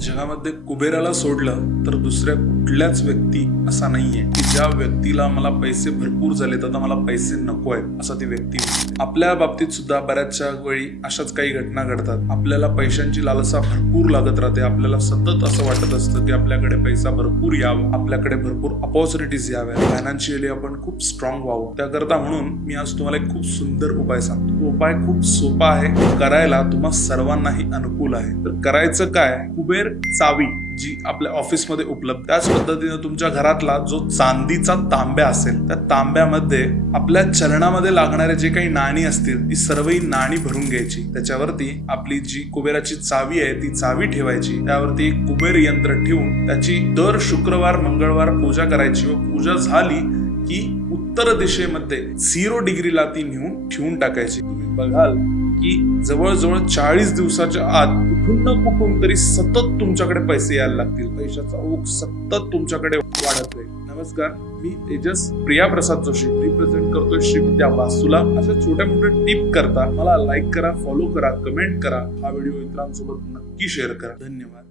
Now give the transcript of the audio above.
जगामध्ये कुबेराला सोडलं तर दुसऱ्या कुठल्याच व्यक्ती असा नाहीये की ज्या व्यक्तीला मला पैसे भरपूर झालेत आता मला पैसे नको आहेत असा ती व्यक्ती आपल्या बाबतीत सुद्धा बऱ्याचशा वेळी अशाच काही घटना घडतात. आपल्याला पैशांची लालसा भरपूर लागत राहते. आपल्याला सतत असं वाटत असतं की आपल्याकडे पैसा भरपूर यावा आपल्याकडे भरपूर अपॉर्च्युनिटीज याव्या फायनान्शियली आपण खूप स्ट्रॉंग व्हावं. त्याकरता म्हणून मी आज तुम्हाला एक खूप सुंदर उपाय सांगतो. उपाय खूप सोपा आहे. करायला तुम्हा सर्वांनाही अनुकूल आहे. तर करायचं काय? कुबेर चावी जी आपल्या ऑफिसमध्ये उपलब्ध त्याच पद्धतीने तुमच्या घरातला जो चांदीचा तांब्या असेल त्या तांब्यामध्ये आपल्या चरणामध्ये लागणारे जे काही नाणी असतील ती सर्वही नाणी भरून घ्यायची. त्याच्यावरती आपली जी कुबेराची चावी आहे ती चावी ठेवायची. त्यावरती एक कुबेर यंत्र ठेवून त्याची दर शुक्रवार मंगळवार पूजा करायची व पूजा झाली की उत्तर दिशेमध्ये झिरो डिग्रीला ती नेऊन ठेवून टाकायची. तुम्ही बघाल की जवळजवळ चाळीस दिवसाच्या आत कुठून ना कुठून तरी सतत तुमच्याकडे पैसे यायला लागतील. पैशाचा ओघ सतत तुमच्याकडे वाढत राहील. नमस्कार मी तेजस प्रिया प्रसाद जोशी. रिप्रेझेंट करतोय श्री विद्या वास्तूला अशा छोट्या मोठ्या टिप करता मला लाईक करा फॉलो करा कमेंट करा. हा व्हिडिओ इतरांसोबत नक्की शेअर करा. धन्यवाद.